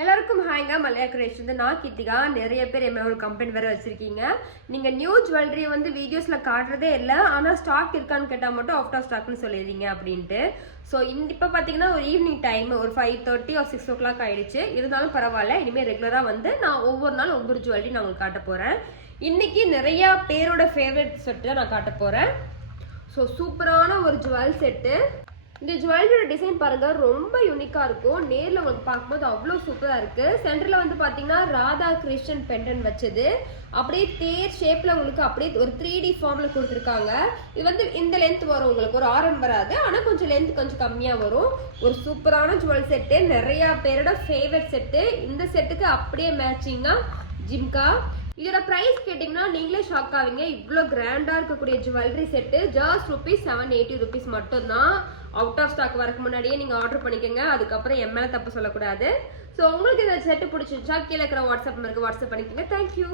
எல்லாருக்கும் ஹாய்ங்க. மலையா கிரியேஷன் நான் கீர்த்திகா. நிறைய பேர் என்ன ஒரு கம்பெனி வேற வச்சிருக்கீங்க. நீங்க நியூ ஜுவல்லரி வந்து வீடியோஸ்ல காட்டுறதே இல்லை, ஆனால் ஸ்டாக் இருக்கான்னு கேட்டால் மட்டும் அவுட் ஆஃப் ஸ்டாக்னு சொல்லிடுறீங்க அப்படின்ட்டு. ஸோ இப்போ பார்த்தீங்கன்னா ஒரு ஈவினிங் டைம் ஒரு 5:30 or 6 o'clock ஆயிடுச்சு. இருந்தாலும் பரவாயில்ல, இனிமேல் ரெகுலராக வந்து நான் ஒவ்வொரு நாள் ஒவ்வொரு ஜுவல்லரி நான் உங்களுக்கு காட்ட போகிறேன். இன்னைக்கு நிறையா பேரோட ஃபேவரட் செட்டு நான் காட்ட போகிறேன். ஸோ சூப்பரான ஒரு ஜுவல் செட்டு. இந்த ஜுவல்லரியோட டிசைன் பாருங்க, ரொம்ப யூனிக்காக இருக்கும். நேரில் உங்களுக்கு பார்க்கும்போது அவ்வளோ சூப்பராக இருக்குது. சென்டரில் வந்து பார்த்தீங்கன்னா ராதா கிருஷ்ணன் பெண்டன் வச்சது, அப்படியே தேர் ஷேப்பில் உங்களுக்கு அப்படியே ஒரு 3D ஃபார்மில் கொடுத்துருக்காங்க. இது வந்து இந்த லென்த் வரும், உங்களுக்கு ஒரு ஆரம் வராது, ஆனால் கொஞ்சம் லென்த் கொஞ்சம் கம்மியாக வரும். ஒரு சூப்பரான ஜுவல் செட்டு, நிறையா பேரோட ஃபேவரட் செட்டு. இந்த செட்டுக்கு அப்படியே மேட்சிங்காக ஜிம்கா. இதோட ப்ரைஸ் கேட்டிங்கன்னா நீங்களே ஷாக் ஆவீங்க. இவ்வளோ கிராண்டாக இருக்கக்கூடிய ஜுவல்லரி செட்டு ஜஸ்ட் ₹780 மட்டும்தான். அவுட் ஆஃப் ஸ்டாக் வரக்கு முன்னாடியே நீங்கள் ஆர்டர் பண்ணிக்கோங்க. அதுக்கப்புறம் எம்எல்ஏ தப்பு சொல்லக்கூடாது. ஸோ உங்களுக்கு இந்த செட்டு பிடிச்சிருச்சா கீழே இருக்கிற வாட்ஸ்அப் நம்பருக்கு வாட்ஸ்அப் பண்ணிக்கோங்க. தேங்க்யூ.